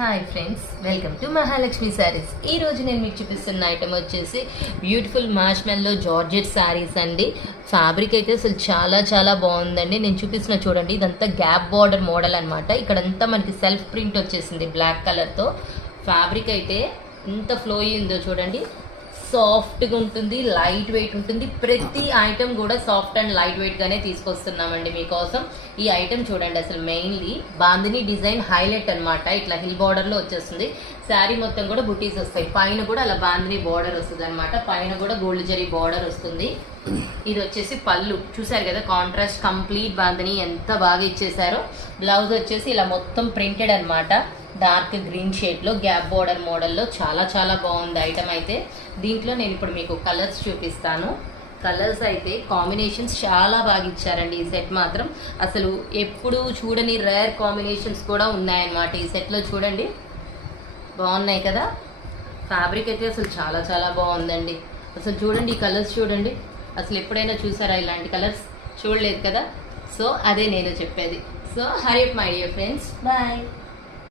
Hi friends, welcome to Mahalakshmi saris. ఈ రోజు నేను మీకు చూపిస్తున్న ఐటమ్ వచ్చేసి బ్యూటిఫుల్ మార్ష్మెల్లో జార్జెట్ శారీస్ అండి. ఫ్యాబ్రిక్ అయితే అసలు చాలా చాలా బాగుందండి. నేను చూపిస్తున్న చూడండి, ఇదంతా గ్యాప్ బార్డర్ మోడల్ అనమాట. ఇక్కడంతా మనకి సెల్ఫ్ ప్రింట్ వచ్చేసింది బ్లాక్ కలర్తో. ఫ్యాబ్రిక్ అయితే ఎంత ఫ్లోయి ఉందో చూడండి, సాఫ్ట్గా ఉంటుంది, లైట్ వెయిట్ ఉంటుంది. ప్రతి ఐటమ్ కూడా సాఫ్ట్ అండ్ లైట్ వెయిట్గానే తీసుకొస్తున్నామండి మీకోసం. ఈ ఐటమ్ చూడండి, అసలు మెయిన్లీ బాందిని డిజైన్ హైలైట్ అనమాట. ఇట్లా హిల్ బార్డర్లో వచ్చేస్తుంది. శారీ మొత్తం కూడా బుటీస్ వస్తాయి. పైన కూడా అలా బాందిని బార్డర్ వస్తుంది అనమాట. పైన కూడా గోల్డ్ జరీ బార్డర్ వస్తుంది. ఇది వచ్చేసి పళ్ళు చూసారు కదా, కాంట్రాస్ట్ కంప్లీట్ బాందిని ఎంత బాగా ఇచ్చేసారో. బ్లౌజ్ వచ్చేసి ఇలా మొత్తం ప్రింటెడ్ అనమాట, డార్క్ గ్రీన్ షేడ్లో గ్యాప్ బార్డర్ మోడల్లో. చాలా చాలా బాగుంది ఐటమ్ అయితే. దీంట్లో నేను ఇప్పుడు మీకు కలర్స్ చూపిస్తాను. కలర్స్ అయితే కాంబినేషన్స్ చాలా బాగా ఇచ్చారండి. ఈ సెట్ మాత్రం అసలు ఎప్పుడు చూడని రేర్ కాంబినేషన్స్ కూడా ఉన్నాయన్నమాట ఈ సెట్లో. చూడండి, బాగున్నాయి కదా. ఫ్యాబ్రిక్ అయితే అసలు చాలా చాలా బాగుందండి. అసలు చూడండి, ఈ కలర్స్ చూడండి, అసలు ఎప్పుడైనా చూసారా ఇలాంటి కలర్స్? చూడలేదు కదా. సో అదే నేను చెప్పేది. So hurry up my dear friends, bye.